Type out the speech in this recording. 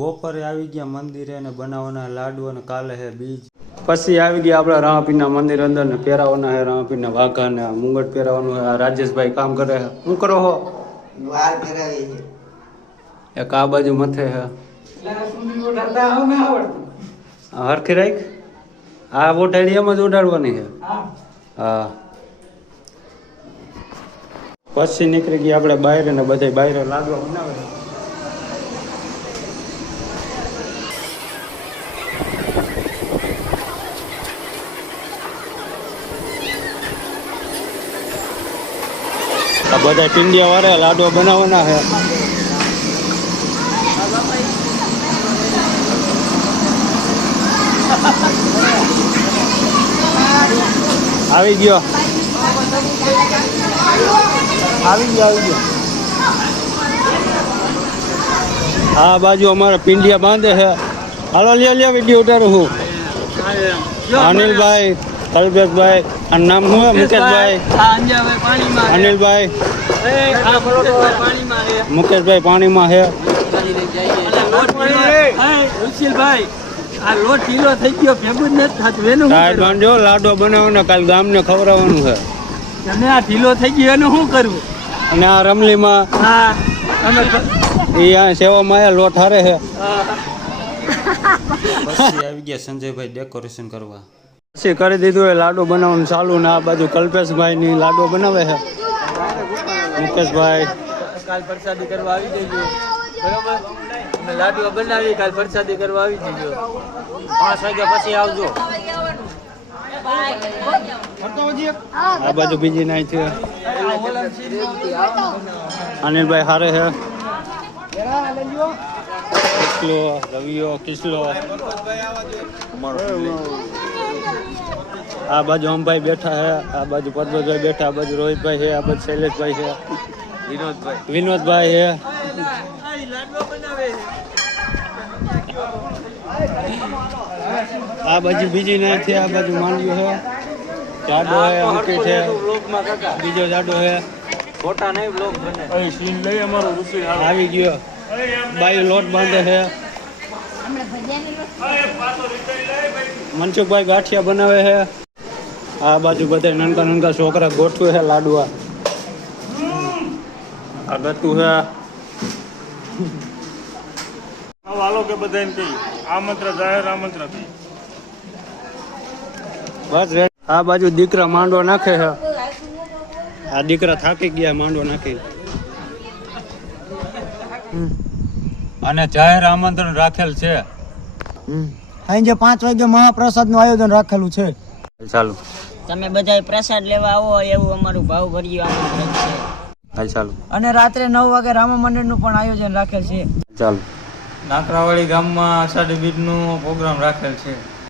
બપોરે આવી ગયા મંદિરે અને બનાવવાના લાડુ અને કાલે હે બીજ. પછી આવી ગયા આપણા રામાપીરના મંદિર અંદર ને પહેરાવાના હે રામાપીરના વાઘા ને મુંગટ પહેરાવાનું હે. રાજેશભાઈ કામ કરે હે. શું કરો હો? વાળ પહેરાવી છે. એક આ બાજુ મથે હે. હરખી રાખ. આ ઓઢાડી એમ જ ઉડાડવાની છે. હા. પછી નીકળી ગયા આપણે બહાર ને બધા બહાર લાડવા બનાવે. આ બધા ટીંડિયા વાળા લાડવા બનાવવાના છે. આવી ગયો. આ બાજુ અમારા પિંડિયા બાંધે છે. હાલો લે વિડીયો ઉતારું હું. અનિલભાઈ, કલ્પેશભાઈ, આ નામ શું હે? મુકેશભાઈ, અનિલભાઈ, મુકેશભાઈ પાણીમાં છે. આ લોટ ઢીલો થઈ ગયો, ભેગું જ નથી થતું. એનું ટાયર બાંધજો, લાડો બનાવવાનો, કાલ ગામને ખવડાવવાનું છે. અને આ ઢીલો થઈ ગયો એનું શું કરવું? અને આ રમલીમાં હા અમે એ આ સેવામાં આયા લોટ હારે છે. પછી આવી ગયા સંજયભાઈ ડેકોરેશન કરવા. પછી કરી દીધું એ લાડુ બનાવવાનું ચાલુ ને આ બાજુ કલ્પેશભાઈ ની લાડુ બનાવે છે. મુકેશભાઈ કાલ પ્રસાદી કરવા આવી જજો. બરોબર, અમે લાડુ બનાવી કાલ પ્રસાદી કરવા આવી જજો. 5 વાગ્યા પછી આવજો. આ બાજુ બીજી નાઈ છે. અનિલભાઈ હારે છે. કિસલો રવિયો કિસલો. આ બાજુ અમભાઈ બેઠા છે. આ બાજુ પરબતભાઈ બેઠા. આ બાજુ રોહિતભાઈ છે. આ બાજુ શૈલેષભાઈ છે. વિનોદભાઈ છે. આ બાજુ બીજી ના છે. આ બાજુ માંડ્યું છે. જાડો છે, અંકિત છે. બીજો જાડો છે. ખોટા નહીં બ્લોગ બને. આવી ગયો. બાઈ લોટ બાંધે છે. મનસુખભાઈ ગાંઠિયા બનાવે છે. આ બાજુ બધા નાનકા નાનકા છોકરા ગોઠવે છે લાડવા. આ ગતું છે. વાલો કે બધાને કહી આમંત્રણ જાહેર આમંત્રણ કહી. બસ આ બાજુ દીકરા માંડો નાખે છે. આ દીકરા થાકી ગયા માંડો નાખી. અને જાહેર આમંત્રણ રાખેલ છે. સાંજે 5 વાગે મહાપ્રસાદ નું આયોજન રાખેલું છે. ચાલુ. તમે બધા પ્રસાદ લેવા આવો એવું અમારું ભાવ ભર્યું આમંત્રણ છે. હાલ ચાલુ. અને રાત્રે 9 વાગે રામા મંદિર નું પણ આયોજન રાખેલ છે. ચાલુ. નાકરાવાડી ગામમાં અષાઢી બીજનો પ્રોગ્રામ રાખેલ છે.